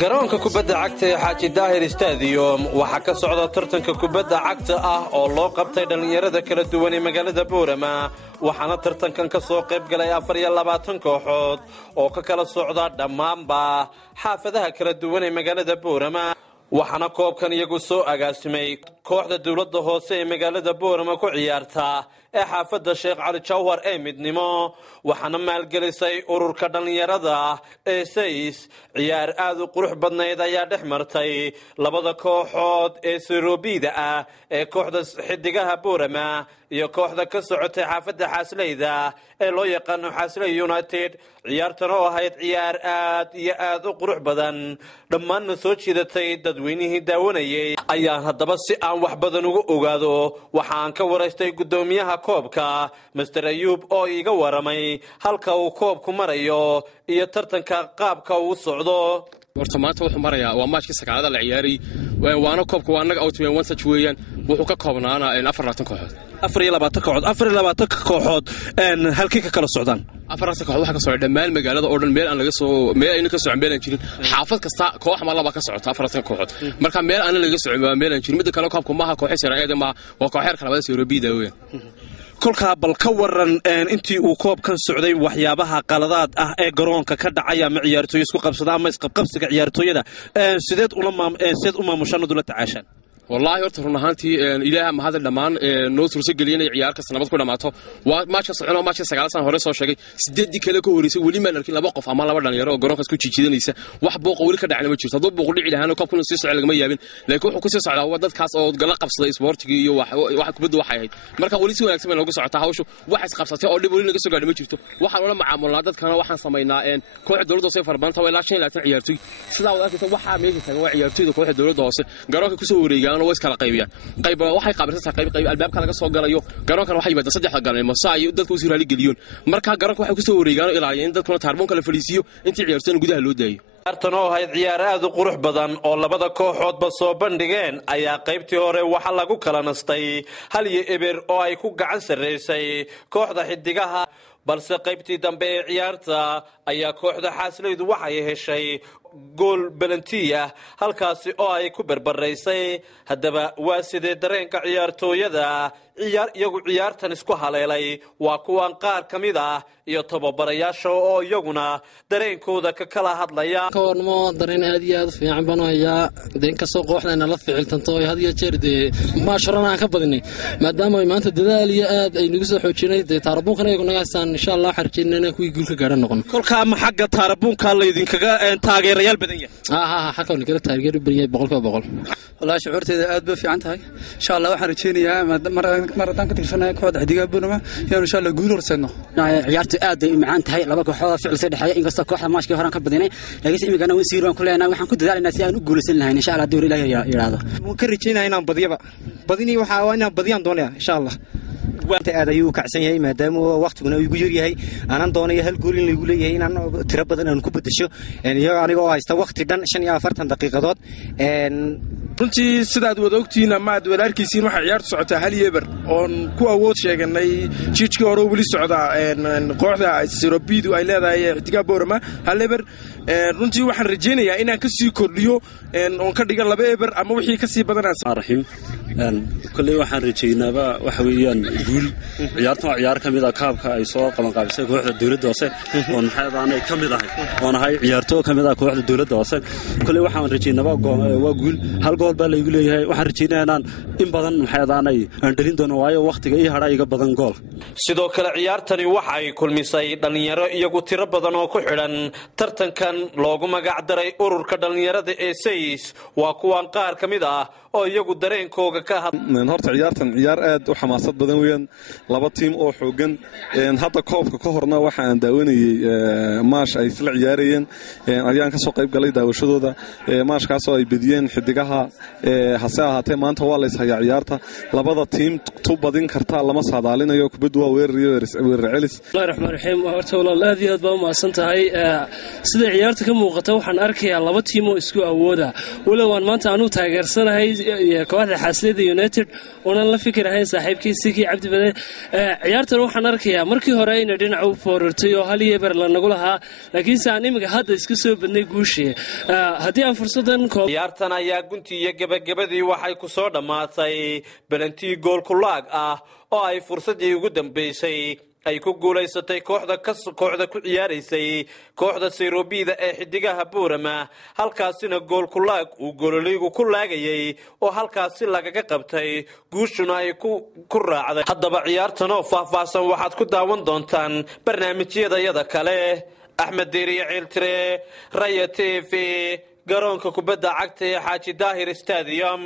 garoonka kubadda cagta ee xaaji daahir stadium waxaa ka socda tartanka kubadda cagta ah oo loo qabtay dhallinyarada kala duwan ee magaalada boorama waxaana tartankan ka soo qayb galay 24 kooxood oo ka kala socda dhammaanba xaafadaha kala duwan ee magaalada boorama waxaana koobkan iyagu soo agaasimay kooxda dawladda hoose ee magaalada boorama ku ciyaarta ee xaafadda Sheekh Cali Jawhar ee midnimo waxaana maalgelisay ururka dhalinyarada ee SAYS ciyaar aad u qurux badnayd ayaa dhex martay labada kooxood ee Sirobida ah ee kooxda xidigaha Boorama iyo kooxda ka socotay xaafadda Xaasleyda ee loo yaqaan Xaasley United ciyaartan oo ahayd ciyaar aad u qurux badan dhammaan soo jiidatay dadweynihii daawanayay ayaan haddaba si aan wax badan ugu ogaado waxaan ka waraystay gudoomiyaha koobka Mr. Ayub oo iga waramay halka uu koobku marayo iyo tartanka qaabka uu socdo horta maanta wuxuu marayaa waa matchka sagaalada la ciyaaray waana koobka waa anaga out weeyaan one weeyaan wuxuu ka koobnaana 24 kooxood 24 kooxood halkii ka kala socdaan 24 kooxood waxa ka socda dhammaan magaalada oo dhan meel aan laga soo meel ayna ka soo meel aan jirin xaafad kasta koox ma laba ka socota 24 kooxood marka meel aan laga soo meel aan jirin mid kale koobku maaha koox sare ma waa koox heerka labada Sirobida weeyaan kolka bal ka waran intii uu koobkan socday waxyaabaha qaladaad ah ee garoonka ka dhacaya ma ciyaartooy isku qabsada ama isqabqabsiga ciyaartooyada sideed u maamushaan dawladda tacaashan والله horta run ahaantii ilaaha ma hadal dhamaan noo suurso galiyay ciyaar ka sanad ku dhamaato waa matchka socdo matchka 9 san hore soo sheegay 8 kale ka horeysay wali ma arkin laba qof ama laba dhalinyaro oo garoonka isku jiijidanaysa wax booq wali ka dhacna ma jirto dad booq dhici lahayn koobkuna si socod lagama yaabin laakiin wuxuu ku sii socdaa dadkaas oo gala qabsaday isboortiga iyo wax kubadda waxay ahayd marka wali si wanaagsan loogu socotaa hawshu wax is qabsatay oo dib wali naga soo gaadhay ma jirto waxaan wala macaamulnaa dadkana waxaan sameeynaa kooxda dawladda hoose farbaanta way laashin laatan ciyaartooy sidaa wadaadka waxa meesha tagan waa ciyaartooyda kooxda dawladda hoose garoonka ku soo wareegaan way iskala qaybiyaan qayb waxay qaabirsan qayb albaabka laga soo galayo garoonkan waxa yimaada saddex galmo saay dadku si raali galiyoon marka garoonka waxay ku soo wareegaan ilaaliyeen dadkuna taarboonka la faliisiyo intii ciyaartoyda gudaha loo daayo ciyaartan oo ahayd ciyaar aad u qurux badan oo labada kooxoodba soo bandhigeen ayaa qaybtii hore waxa lagu kala nastay hal iyo eber oo ay ku gacan sareysay kooxda xidigaha balse qaybtii dambe ee ciyaarta ayaa kooxda Xaasleydu waxay heshay gool balantiya halkaasi oo ay ku barbaraysay haddaba waa sidee dareenka ciyaartooyada iyagu ciyaartan isku haleelay waa kuwan qaar kamid ah iyo tababarayaasha oo iyaguna dareenkooda ka kala hadlaya koormo dareen aad iyo aad u fiican baan ayaa deen ka soo qooxdayna la ficiltanto ay had iyo jeer ma sharana ka badinay maadaama ay maanta dadaal iyo aad ay nagu soo xoojinay taarbuunkan iyagu nagaasaan insha Allah xarjinayna kuwi guulka gaaran noqon kolka ma xagga taarbuunka la idinkaga taageerayaal badan yahay xaqo la kala taageero badan 100% wallahi shucuurteeda aad bay fiican tahay insha Allah waxaan rajeynayaa maradan ka tirsanay kooxda xidiga Boorama inaan insha Allah guul horseedno ciyaartu aad ay macaan tahay laba kooxood ficil saddexay in kasta kooxda maashkii horan ka badinay laakiin imigana waan siiraan ku leenahay waxaan ku dadaalnaa si aan u guuleysan lahayn insha Allah door Ilaahay yiraahdo waan ka rajeynayaa inaan badini waxa waa inaan badiyaan doonaya insha Allah waqti aad ayuu kacsan yahay maadaama waqtiguna uu yar yahay aanan doonayo hal gool in lagu leeyahay inaan tiro badan aan ku bedesho iyaga aniga oo haysta waqti dhan 45 daqiiqadood runtii sidaad wada ogtihiin ama aad wada arkaysiin waxa ciyaartu socotaa hal yeebar oon ku awood sheeganay jiijkii hore wali socdaa kooxda Sirobidu ay leedahay xidiga Boorama hal yeebar runtii waxaan rajeynayaa inaan ka sii kordhiyo oon ka dhigo laba yeebar ama wixii ka sii badanaa raxiim kulli waxaan rajeynaaba waxa weeyaan guul ciyaartu ciyaar kamid ah kaabka ay soo qaban qaabisay kooxda dawladda hoose oo maxay kamid ahay oo nahay ciyaartooy kamid ah kooxda dawladda hoose kulli waxaan rajeynaaba waa guul hal gool baa la igu leeyahay waxaan rajeynayaa in badan maxay aan dhalin doono waayo waqtiga ii hadha iga badan gool sidoo kale ciyaartani waxa ay kulmisay dhalinyaro iyagu tiro badan oo ku xidhan tartankan loogu magac daray ururka dhalinyarada ee SAYS waa kuwan qaar kamid ah oo iyagu dareenkooga ka horta ciyaartan ciyaar aad u xamaasad badan weeyaan laba team oo xoogan hadda koobka ka horna waxa aan daawanayay maash ay isla ciyaarayeen ayaan ka soo qayb galay daawashadooda maashkaas oo ay bediyeen xidigaha hase ahaatee maanta waa la ishayaa ciyaarta labada team tu badin karta lama saadaalinayo kubaddu waa weerar celis Bismillahir Rahmanir Rahiim horta walaal aad iyo aad baa u maasan tahay sida ciyaarta ka muuqata waxaan arkayaa laba tiim oo isku awooda walow aan maanta aanu taageersanahay kooxda Xaslida United oonan la fikirahayn saaxiibkii Siki Cabdi Bade ciyaartan waxaan arkayaa markii hore inay dhinaca u foorartay oo hal yeebar la nagu lahaa laakiin saan imiga hadda iska soo badnay guushii haddii aan fursadan ciyaartan ayaa guntii iyo gabagabadii waxay ku soo dhamaatay balantii gool ku laag ah oo ay fursadii ugu dambeysay ay ku guuleysatay kooxda ku ciyaaraysay kooxda Serobiida ee xidigaha Boorama halkaasina gool ku laag uu goolaliigu ku laagayay oo halkaasi lagaga qabtay guushuna ay ku raacday haddaba ciyaartan oo faahfaahsan waxaad ku daawan doontaan barnaamijyada kale Axmed Deeriye Ciiltire Raya TV garoonka kubadda cagta ee Xaaji Daahir Stadium